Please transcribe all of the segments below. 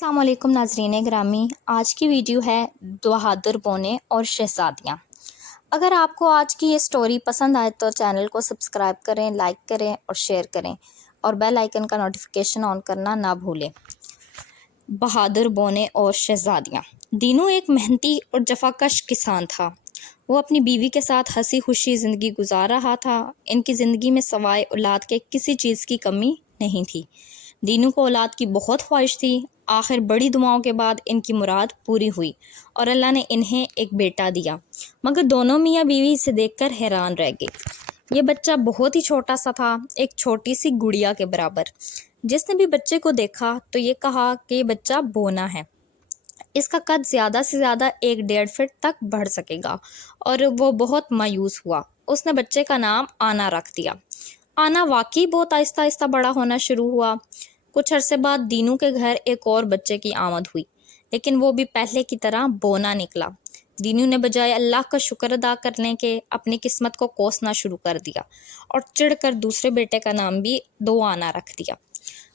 अस्सलाम वालेकुम नाजरीन ग्रामी। आज की वीडियो है बहादुर बोने और शहज़ादियाँ। अगर आपको आज की ये स्टोरी पसंद आए तो चैनल को सब्सक्राइब करें, लाइक करें और शेयर करें और बेल आइकन का नोटिफिकेशन ऑन करना ना भूलें। बहादुर बोने और शहज़ादियाँ। दीनू एक मेहनती और जफाकश किसान था। वो अपनी बीवी के साथ हंसी खुशी ज़िंदगी गुजार रहा था। इनकी ज़िंदगी में सवाए औलाद के किसी चीज़ की कमी नहीं थी। दीनू को औलाद की बहुत ख्वाहिश थी। आखिर बड़ी दुआओं के बाद इनकी मुराद पूरी हुई और अल्लाह ने इन्हें एक बेटा दिया। मगर दोनों मियाँ बीवी इसे देखकर हैरान रह गए। ये बच्चा बहुत ही छोटा सा था, एक छोटी सी गुड़िया के बराबर। जिसने भी बच्चे को देखा तो ये कहा कि ये बच्चा बोना है। इसका कद ज़्यादा से ज़्यादा 1-1.5 फीट तक बढ़ सकेगा। और वो बहुत मायूस हुआ। उसने बच्चे का नाम आना रख दिया। आना वाकई बहुत आहिस्ता आहिस्ता बड़ा होना शुरू हुआ। कुछ अरसे बाद दीनू के घर एक और बच्चे की आमद हुई, लेकिन वो भी पहले की तरह बोना निकला। दीनू ने बजाय अल्लाह का शुक्र अदा करने के अपनी किस्मत को कोसना शुरू कर दिया और चिढ़कर दूसरे बेटे का नाम भी दो आना रख दिया।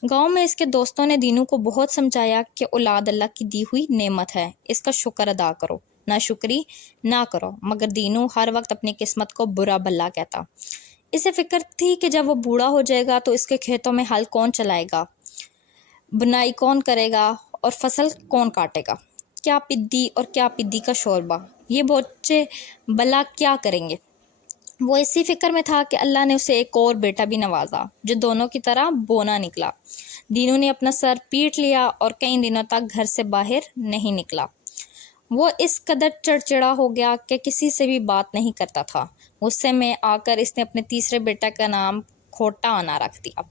गांव में इसके दोस्तों ने दीनू को बहुत समझाया कि औलाद अल्लाह की दी हुई नेमत है, इसका शुक्र अदा करो, ना शुक्री ना करो। मगर दीनू हर वक्त अपनी किस्मत को बुरा भला कहता। इसे फिक्र थी कि जब वो बूढ़ा हो जाएगा तो इसके खेतों में हल कौन चलाएगा, बुनाई कौन करेगा और फसल कौन काटेगा। क्या पिद्दी और क्या पिद्दी का शोरबा, ये बच्चे भला क्या करेंगे। वो इसी फिक्र में था कि अल्लाह ने उसे एक और बेटा भी नवाजा जो दोनों की तरह बोना निकला। दीनू ने अपना सर पीट लिया और कई दिनों तक घर से बाहर नहीं निकला। वो इस कदर चिड़चिड़ा हो गया कि किसी से भी बात नहीं करता था। गुस्से में आकर इसने अपने तीसरे बेटा का नाम खोटा आना रख दिया।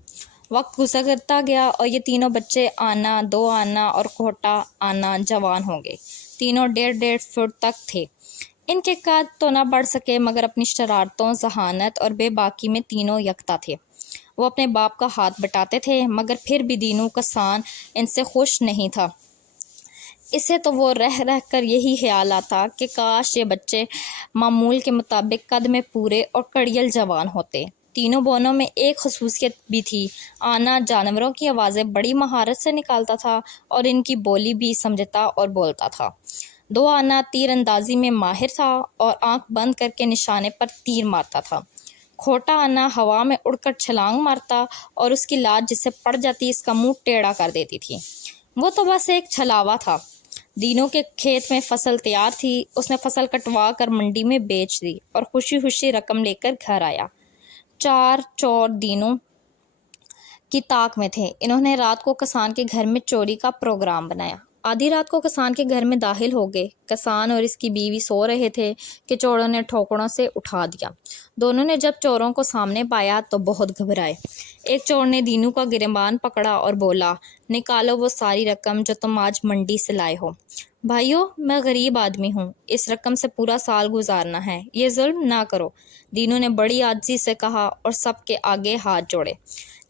वक्त गुजरता गया और ये तीनों बच्चे आना, दो आना और खोटा आना जवान हो गए। तीनों 1.5-1.5 फुट तक थे। इनके कद तो ना बढ़ सके, मगर अपनी शरारतों, जहानत और बेबाकी में तीनों यकता थे। वो अपने बाप का हाथ बटाते थे, मगर फिर भी दीनू किसान इनसे खुश नहीं था। इसे तो वो रह रह कर यही ख्याल आता कि काश ये बच्चे मामूल के मुताबिक कद में पूरे और कड़ियल जवान होते। तीनों बोनों में एक खसूसियत भी थी। आना जानवरों की आवाज़ें बड़ी महारत से निकालता था और इनकी बोली भी समझता और बोलता था। दो आना तीर अंदाजी में माहिर था और आंख बंद करके निशाने पर तीर मारता था। खोटा आना हवा में उड़कर छलांग मारता और उसकी लात जिससे पड़ जाती इसका मुंह टेढ़ा कर देती थी। वो तो बस एक छलावा था। दीनों के खेत में फसल तैयार थी। उसने फसल कटवा कर मंडी में बेच दी और खुशी खुशी रकम लेकर घर आया। 4 चोर दीनों की ताक में थे। इन्होंने रात को किसान के घर में चोरी का प्रोग्राम बनाया। आधी रात को किसान के घर में दाखिल हो गए। किसान और इसकी बीवी सो रहे थे कि चोरों ने ठोकरों से उठा दिया। दोनों ने जब चोरों को सामने पाया तो बहुत घबराए। एक चोर ने दीनू का गिरबान पकड़ा और बोला, निकालो वो सारी रकम जो तुम आज मंडी से लाए हो। भाइयों, मैं गरीब आदमी हूँ, इस रकम से पूरा साल गुजारना है, ये जुल्म ना करो। दीनू ने बड़ी आजिज़ी से कहा और सबके आगे हाथ जोड़े।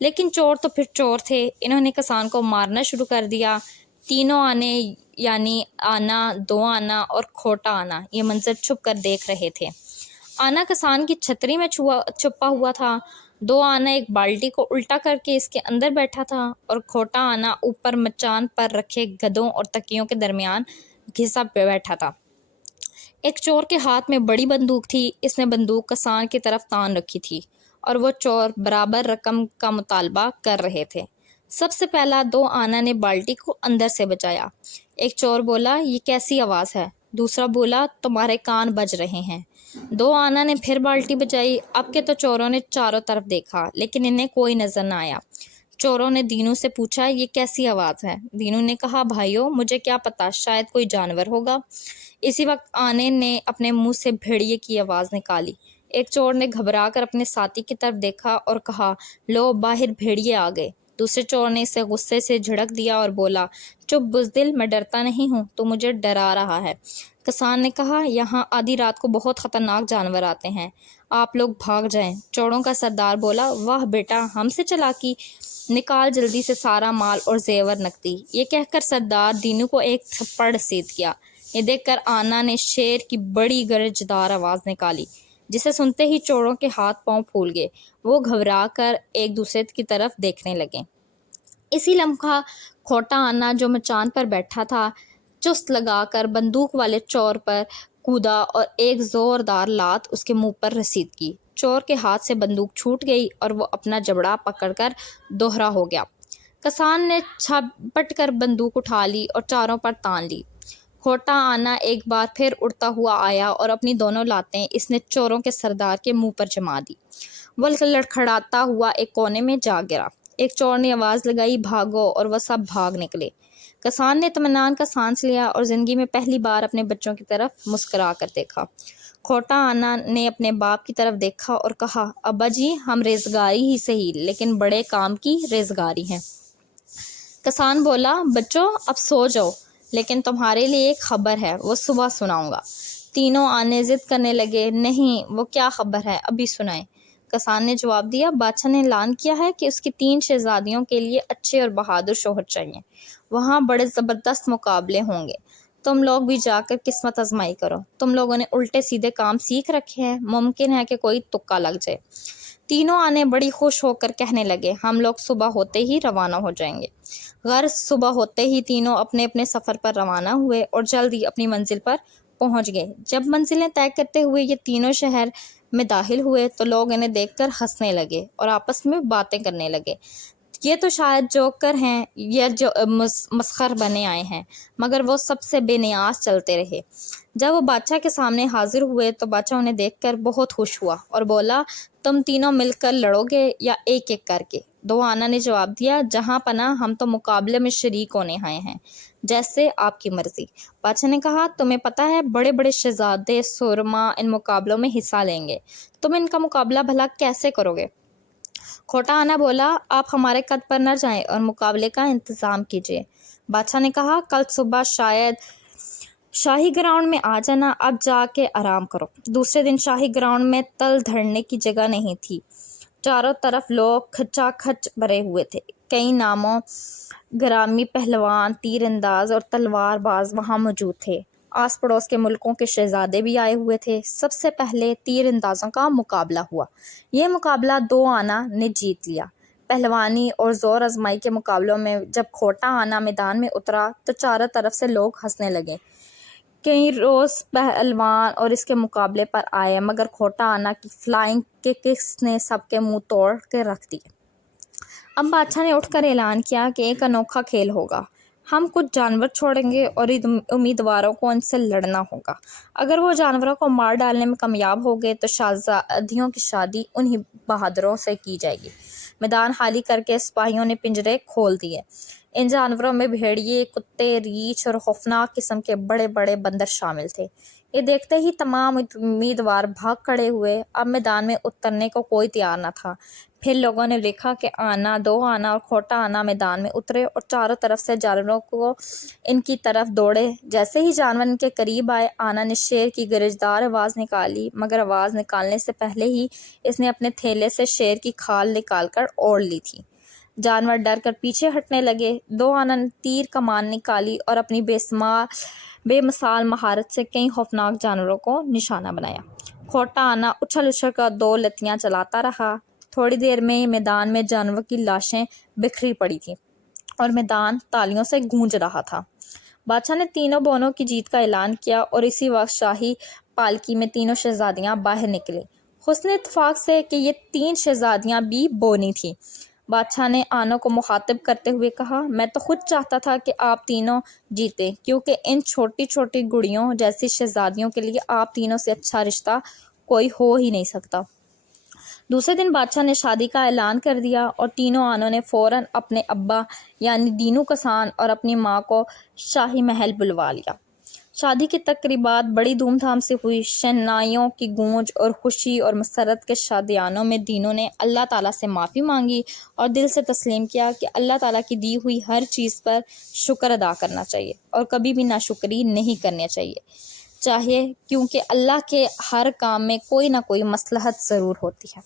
लेकिन चोर तो फिर चोर थे। इन्होंने किसान को मारना शुरू कर दिया। तीनों आने यानी आना, दो आना और खोटा आना ये मंजर छुप कर देख रहे थे। आना किसान की छतरी में छुपा हुआ था। दो आना एक बाल्टी को उल्टा करके इसके अंदर बैठा था और खोटा आना ऊपर मचान पर रखे गधों और तकियों के दरमियान घिसा पे बैठा था। एक चोर के हाथ में बड़ी बंदूक थी। इसने बंदूक किसान की तरफ तान रखी थी और वो चोर बराबर रकम का मुतालबा कर रहे थे। सबसे पहला दो आना ने बाल्टी को अंदर से बचाया। एक चोर बोला, ये कैसी आवाज़ है। दूसरा बोला, तुम्हारे कान बज रहे हैं। दो आना ने फिर बाल्टी बचाई। अब के तो चोरों ने चारों तरफ देखा, लेकिन इन्हें कोई नजर न आया। चोरों ने दीनू से पूछा, ये कैसी आवाज़ है। दीनू ने कहा, भाइयों मुझे क्या पता, शायद कोई जानवर होगा। इसी वक्त आने ने अपने मुंह से भेड़िए की आवाज़ निकाली। एक चोर ने घबरा कर अपने साथी की तरफ देखा और कहा, लो बाहर भेड़िए आ गए। दूसरे चोर ने इसे गुस्से से झिड़क दिया और बोला, चुप बुज़दिल, मैं डरता नहीं हूँ, तो मुझे डरा रहा है। किसान ने कहा, यहाँ आधी रात को बहुत ख़तरनाक जानवर आते हैं, आप लोग भाग जाएं। चोरों का सरदार बोला, वाह बेटा, हमसे चालाकी, निकाल जल्दी से सारा माल और जेवर नकदी। ये कहकर सरदार दीनू को एक थप्पड़ सीध किया। ये देखकर आना ने शेर की बड़ी गरजदार आवाज़ निकाली, जिसे सुनते ही चोरों के हाथ पांव फूल गए। वो घबरा कर एक दूसरे की तरफ देखने लगे। इसी लम्हा खोटा आना जो मचान पर बैठा था चुस्त लगाकर बंदूक वाले चोर पर कूदा और एक ज़ोरदार लात उसके मुंह पर रसीद की। चोर के हाथ से बंदूक छूट गई और वो अपना जबड़ा पकड़कर दोहरा हो गया। कसान ने झपट कर बंदूक उठा ली और चारों पर तान ली। खोटा आना एक बार फिर उड़ता हुआ आया और अपनी दोनों लातें इसने चोरों के सरदार के मुंह पर जमा दी। वो लड़खड़ाता हुआ एक कोने में जा गिरा। एक चोर ने आवाज़ लगाई, भागो, और वह सब भाग निकले। किसान ने इत्मीनान का सांस लिया और ज़िंदगी में पहली बार अपने बच्चों की तरफ मुस्करा कर देखा। खोटा आना ने अपने बाप की तरफ देखा और कहा, अब्बा जी, हम रेज़गारी ही सही लेकिन बड़े काम की रेज़गारी हैं। किसान बोला, बच्चों अब सो जाओ, लेकिन तुम्हारे लिए एक खबर है, वो सुबह सुनाऊंगा। तीनों आने ज़िद करने लगे, नहीं, वो क्या खबर है, अभी सुनाएं। किसान ने जवाब दिया, बादशाह ने ऐलान किया है कि उसकी 3 शहजादियों के लिए अच्छे और बहादुर शौहर चाहिए। वहाँ बड़े ज़बरदस्त मुकाबले होंगे। तुम लोग भी जाकर किस्मत आजमाई करो। तुम लोगों ने उल्टे सीधे काम सीख रखे हैं, मुमकिन है कि कोई तुक्का लग जाए। तीनों आने बड़ी खुश होकर कहने लगे, हम लोग सुबह होते ही रवाना हो जाएंगे। गर्ज सुबह होते ही तीनों अपने अपने सफ़र पर रवाना हुए और जल्द ही अपनी मंजिल पर पहुंच गए। जब मंजिलें तय करते हुए ये तीनों शहर में दाखिल हुए तो लोग इन्हें देखकर हंसने लगे और आपस में बातें करने लगे। ये तो शायद जोकर हैं या जो मस्खर बने आए हैं, मगर वो सबसे बेनियाज चलते रहे। जब वो बादशाह के सामने हाजिर हुए तो बादशाह उन्हें देखकर बहुत खुश हुआ और बोला, तुम तीनों मिलकर लड़ोगे या एक एक करके? दो आना ने जवाब दिया, जहां पना, हम तो मुकाबले में शरीक होने आए हैं, जैसे आपकी मर्जी। बादशाह ने कहा, तुम्हें पता है बड़े बड़े शहजादे सुरमा इन मुकाबलों में हिस्सा लेंगे, तुम इनका मुकाबला भला कैसे करोगे? खोटा आना बोला, आप हमारे कद पर न जाएं और मुकाबले का इंतज़ाम कीजिए। बादशाह ने कहा, कल सुबह शायद शाही ग्राउंड में आ जाना, अब जाके आराम करो। दूसरे दिन शाही ग्राउंड में तल धरने की जगह नहीं थी। चारों तरफ लोग खचाखच भरे हुए थे। कई नामों ग्रामी पहलवान, तीरंदाज और तलवारबाज वहां मौजूद थे। आस पड़ोस के मुल्कों के शहजादे भी आए हुए थे। सबसे पहले तीरंदाजों का मुकाबला हुआ। यह मुकाबला 2 आना ने जीत लिया। पहलवानी और जोर आजमाई के मुकाबलों में जब खोटा आना मैदान में उतरा तो चारों तरफ से लोग हंसने लगे। कई रोज़ पहलवान और इसके मुकाबले पर आए, मगर खोटा आना की फ्लाइंग किक्स ने सबके मुंह तोड़ के रख दिए। अब बादशाह ने उठकर ऐलान किया कि एक अनोखा खेल होगा। हम कुछ जानवर छोड़ेंगे और उम्मीदवारों को उनसे लड़ना होगा। अगर वो जानवरों को मार डालने में कामयाब हो गए तो शहजादियों की शादी उन्हीं बहादुरों से की जाएगी। मैदान खाली करके सिपाहियों ने पिंजरे खोल दिए। इन जानवरों में भेड़िए, कुत्ते, रीछ और खौफनाक किस्म के बड़े बड़े बंदर शामिल थे। ये देखते ही तमाम उम्मीदवार भाग खड़े हुए। अब मैदान में उतरने को कोई तैयार न था। फिर लोगों ने देखा कि आना, 2 आना और खोटा आना मैदान में उतरे और चारों तरफ से जानवरों को इनकी तरफ दौड़े। जैसे ही जानवर इनके करीब आए, आना ने शेर की गरजदार आवाज़ निकाली, मगर आवाज़ निकालने से पहले ही इसने अपने थैले से शेर की खाल निकाल कर ओढ़ ली थी। जानवर डर कर पीछे हटने लगे। 2 आना ने तीर कमान निकाली और अपनी बेमिसाल महारत से कई खौफनाक जानवरों को निशाना बनाया। खोटा आना उछल उछल कर 2 लतियां चलाता रहा। थोड़ी देर में मैदान में जानवर की लाशें बिखरी पड़ी थीं और मैदान तालियों से गूंज रहा था। बादशाह ने तीनों बोनों की जीत का ऐलान किया और इसी वक्त शाही पालकी में तीनों शहजादियां बाहर निकली। हुस्न इत्तेफाक से कि ये 3 शहजादियां भी बोनी थीं। बादशाह ने आनों को मुखातिब करते हुए कहा, मैं तो खुद चाहता था कि आप तीनों जीते, क्योंकि इन छोटी छोटी गुड़ियों जैसी शहजादियों के लिए आप तीनों से अच्छा रिश्ता कोई हो ही नहीं सकता। दूसरे दिन बादशाह ने शादी का ऐलान कर दिया और तीनों आनों ने फ़ौरन अपने अब्बा यानी दीनू कसान और अपनी माँ को शाही महल बुलवा लिया। शादी की तकरीबात बड़ी धूमधाम से हुई। शहनाइयों की गूंज और खुशी और मसरत के शादियानों में दीनों ने अल्लाह ताला से माफ़ी मांगी और दिल से तस्लीम किया कि अल्लाह ताला की दी हुई हर चीज़ पर शुक्र अदा करना चाहिए और कभी भी नाशुक्री नहीं करनी चाहिए, क्योंकि अल्लाह के हर काम में कोई ना कोई मसलहत ज़रूर होती है।